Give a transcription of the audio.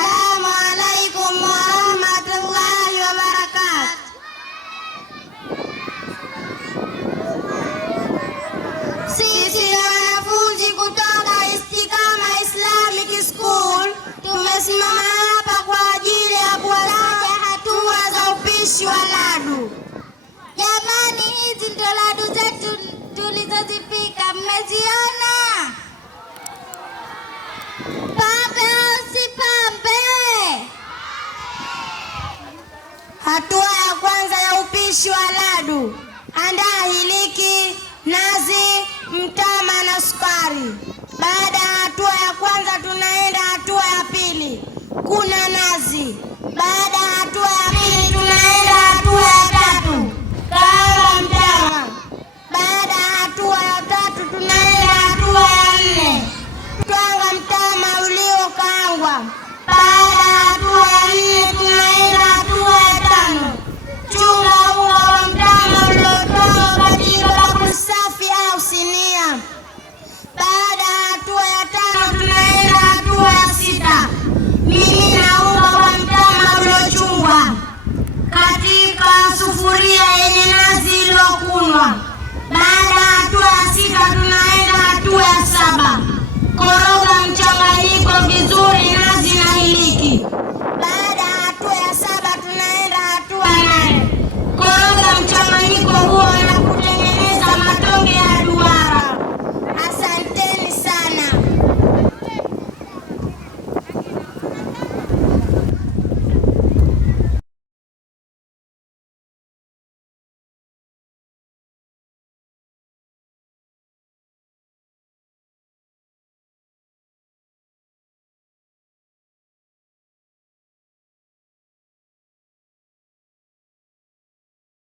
Assalamualaikum warahmatullahi wabarakatuh. Sisi ni wanafunzi kutoka Istiqamah Islamic School tumesimama hapa kwa ajili ya kuwataja hatua za upishi wa ladu. Jamani, hizi ndo ladu zetu tulizozipika, mmeziona? Hatua ya kwanza ya upishi wa ladu: andaa hiliki, nazi, mtama na sukari. Baada ya hatua ya kwanza tunaenda hatua ya pili, kuna nazi. Baada ya hatua ya pili tunaenda hatua ya tatu, kaanga mtama. Baada ya hatua ya tatu tunaenda hatua ya nne, twanga mtama uliokaangwa. Baada ya hatua ya nne tunaenda hatua ya tano, chunga unga wa mtama uliotoka katika bakuli safi au sinia. Baada ya hatua ya tano tunaenda hatua ya sita, mimina unga wa mtama uliochungwa katika sufuria yenye nazi iliyokunwa. Baada ya hatua ya sita tunaenda hatua ya saba, koroga mchanganyiko vizuri nazi